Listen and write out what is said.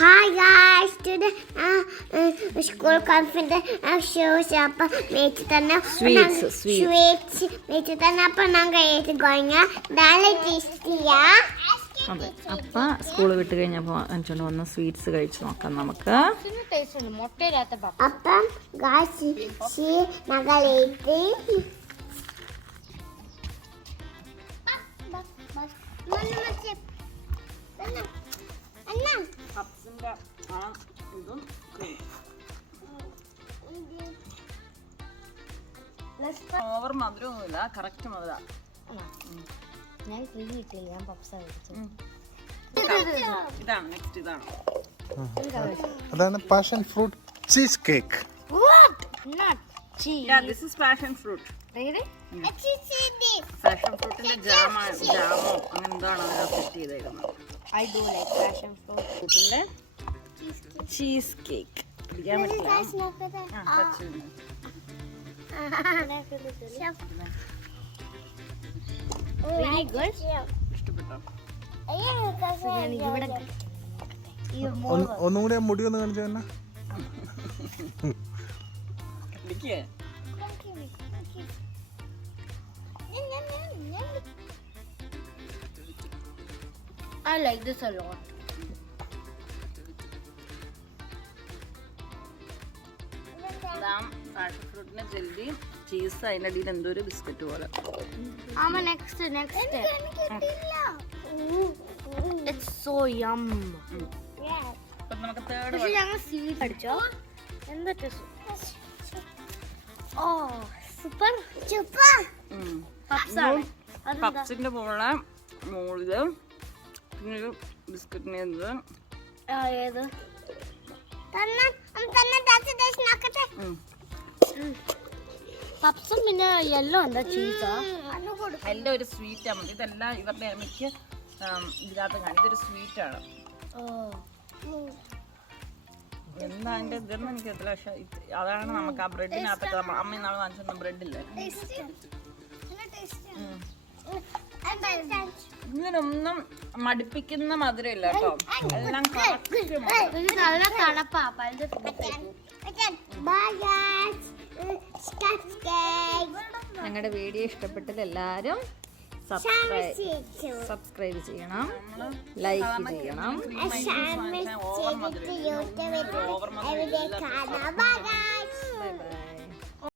Hi guys, today school conference shows up. Sweets. അതെ, അപ്പം school വിട്ട് കഴിഞ്ഞപ്പോൾ അഞ്ചോണ്ട് വന്ന സ്വീറ്റ്സ് കഴിച്ച് നോക്കാം നമുക്ക്. അപ്പം നഗലേക്ക് ഓവർ മധുരമൊന്നുമില്ല, കറക്റ്റ് മധുര. ഞാൻ ക്രീം കിട്ടില്ല, ഞാൻ പപ്സാ കഴിച്ചു. ഇതാണ് നെക്സ്റ്റ്, ഇതാണ് അതാണ് passion fruit cheesecake. This is passion fruit. Passion ഫ്രൂട്ടിന്റെ ജാമോ അങ്ങനെ എന്താണ് അതിനകത്ത് സെറ്റ് ചെയ്തേക്കുന്നത്. I do like passion fruit. ഫ്രൂട്ടിന്റെ ചീസ് കേക്ക് പിടിക്കാൻ പറ്റില്ല. Really good. ഇഷ്ടപ്പെട്ടോ? ഒന്നും കൂടി ആ മുടി ഒന്ന് കാണിച്ചു തന്നെ. പിടിക്കേ? I like this a lot. Passion ഫ്രൂട്ടിന്റെ ജെല്ലി, ചീസ്, അതിൻ്റെ അടിയിൽ എന്തോ ഒരു ബിസ്ക്കറ്റ് പോലെ. Next. It's so yum. അപ്പൊ നമുക്ക് തേർഡ് പക്ഷെ ഞങ്ങൾ സ്വീറ്റ് അടിച്ചോ. എന്താ സൂപ്പർ പപ്സിന്റെ പോലെ മുകളില് പിന്നെ ഒരു ബിസ്ക്കറ്റിന് ഏത് പപ്സും പിന്നെ യെല്ലോ എന്താ ചീസാ. എല്ലാം ഒരു സ്വീറ്റ് ആണ്. ഇതെല്ലാം ഇവരുടെ മിക്ക ഇതിനകത്ത് കാണും. ഇതൊരു സ്വീറ്റ് ആണ്. എന്താ അതിന്റെ ഇതെന്ന് എനിക്കറിയില്ല. പക്ഷെ അതാണ് നമുക്ക് ആ ബ്രെഡിനകത്തൊക്കെ അമ്മ നാളെ വാങ്ങിച്ചിരുന്ന ബ്രെഡില്ലേ, ഇതിനൊന്നും മടുപ്പിക്കുന്ന മധുരമില്ല കേട്ടോ. എല്ലാം നല്ല തണുപ്പാ. ഞങ്ങളുടെ വീഡിയോ ഇഷ്ടപ്പെട്ടാൽ എല്ലാവരും സബ്സ്ക്രൈബ് ചെയ്യണം, ലൈക്ക് ചെയ്യണം. ഓവർ മധുരം